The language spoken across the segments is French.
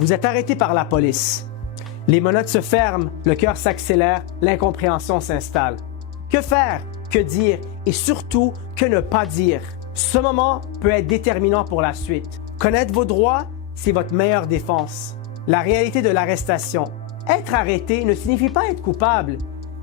Vous êtes arrêté par la police. Les menottes se ferment, le cœur s'accélère, l'incompréhension s'installe. Que faire? Que dire? Et surtout, que ne pas dire? Ce moment peut être déterminant pour la suite. Connaître vos droits, c'est votre meilleure défense. La réalité de l'arrestation. Être arrêté ne signifie pas être coupable.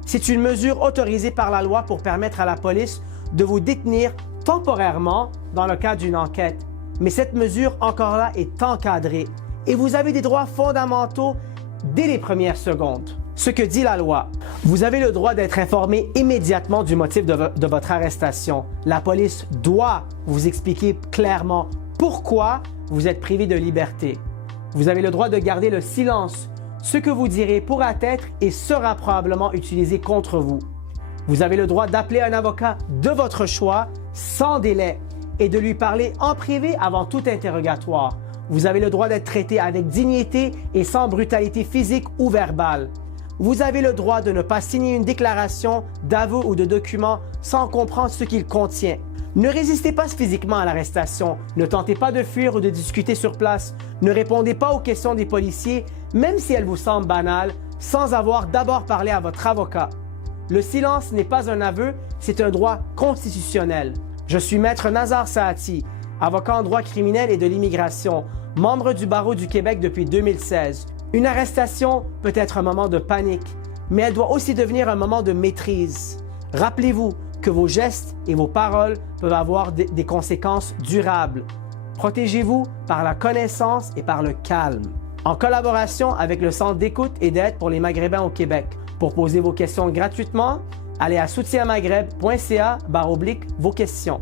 C'est une mesure autorisée par la loi pour permettre à la police de vous détenir temporairement dans le cadre d'une enquête. Mais cette mesure, encore là, est encadrée et vous avez des droits fondamentaux dès les premières secondes. Ce que dit la loi, vous avez le droit d'être informé immédiatement du motif de votre arrestation. La police doit vous expliquer clairement pourquoi vous êtes privé de liberté. Vous avez le droit de garder le silence. Ce que vous direz pourra être et sera probablement utilisé contre vous. Vous avez le droit d'appeler un avocat de votre choix sans délai et de lui parler en privé avant tout interrogatoire. Vous avez le droit d'être traité avec dignité et sans brutalité physique ou verbale. Vous avez le droit de ne pas signer une déclaration d'aveu ou de document sans comprendre ce qu'il contient. Ne résistez pas physiquement à l'arrestation. Ne tentez pas de fuir ou de discuter sur place. Ne répondez pas aux questions des policiers, même si elles vous semblent banales, sans avoir d'abord parlé à votre avocat. Le silence n'est pas un aveu, c'est un droit constitutionnel. Je suis Maître Nazar Saati, avocat en droit criminel et de l'immigration, membre du barreau du Québec depuis 2016. Une arrestation peut être un moment de panique, mais elle doit aussi devenir un moment de maîtrise. Rappelez-vous que vos gestes et vos paroles peuvent avoir des conséquences durables. Protégez-vous par la connaissance et par le calme. En collaboration avec le Centre d'écoute et d'aide pour les Maghrébins au Québec. Pour poser vos questions gratuitement, allez à soutienmaghreb.ca/vos questions.